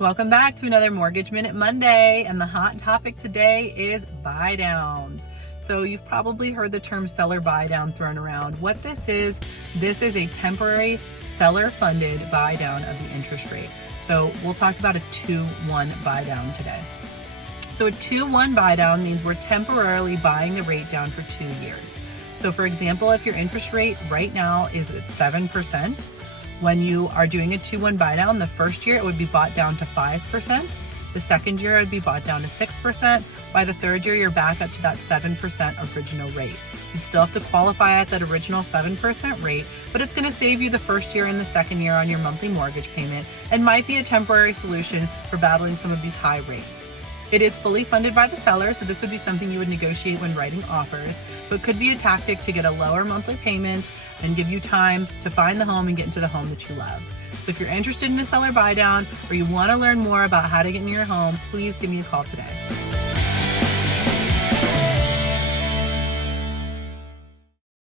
Welcome back to another Mortgage Minute Monday, and the hot topic today is buy downs. So you've probably heard the term seller buy down thrown around. What this is a temporary seller funded buy down of the interest rate. So we'll talk about a 2-1 buy down today. So a 2-1 buy down means we're temporarily buying the rate down for 2 years. So for example, if your interest rate right now is at 7%, when you are doing a 2-1 buy down, the first year it would be bought down to 5%. The second year it would be bought down to 6%. By the third year, you're back up to that 7% original rate. You'd still have to qualify at that original 7% rate, but it's going to save you the first year and the second year on your monthly mortgage payment and might be a temporary solution for battling some of these high rates. It is fully funded by the seller, so this would be something you would negotiate when writing offers, but could be a tactic to get a lower monthly payment and give you time to find the home and get into the home that you love. So if you're interested in a seller buy down or you want to learn more about how to get in your home, please give me a call today.